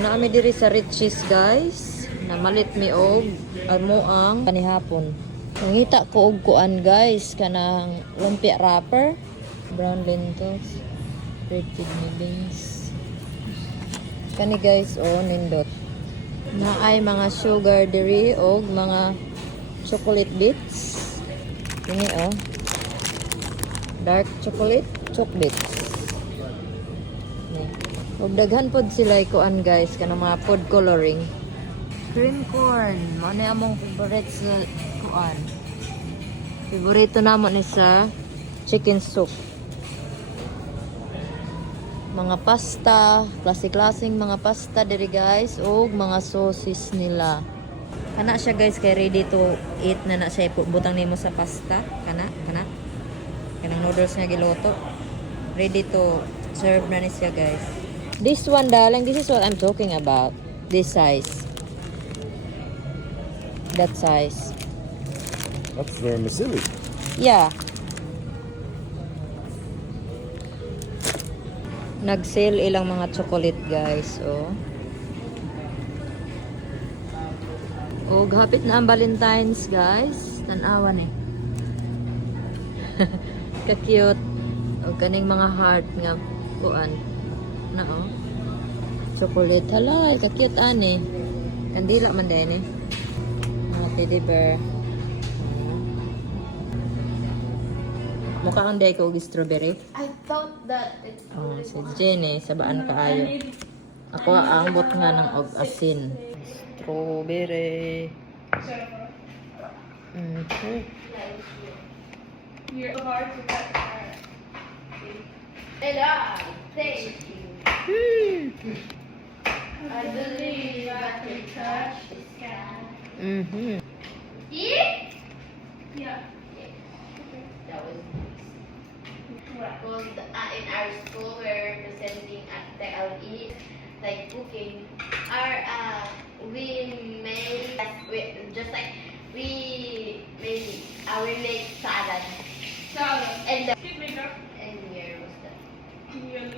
Naami diri sa Riches guys. Namalit mi og amo ang kanihapon. Nangita ko og kuan guys kanang lumpia wrapper, brown lentils, red kidney beans. Kani guys nindot. Naay mga sugar diri og mga chocolate bits. Ini dark chocolate, bits. Ug daghan pod sila kuan guys kanang mga food coloring. Cream corn, mao ni among favorite sa kuan. Favorito namo ni sa chicken soup. Mga pasta, klase-klaseng mga pasta diri guys ug mga sauces nila. Kana siya guys kay ready to eat na siya butang nimo sa pasta, kana. Kanang noodles nga giluto. Ready to serve na ni siya guys. This one darling, this is what I'm talking about. This size. That size. That's vermicelli. Yeah. Nag-sale ilang mga chocolate guys, hapit na ang Valentine's guys. Tanawa ni. Ka-cute. O kaning mga heart nga kuan. Na chocolate halay, ka-cute ani. Kandila man din mga teddy bear. Mukha kang day ko strawberry. I thought that it's Si Jenny, sabaan kaayo. Ako ang bot nga ng asin. Strawberry. you're hard to get. Thank you. I believe I can touch the sky. Yeah. That was because in our school we're presenting at the LE, like cooking. We made we make salad. So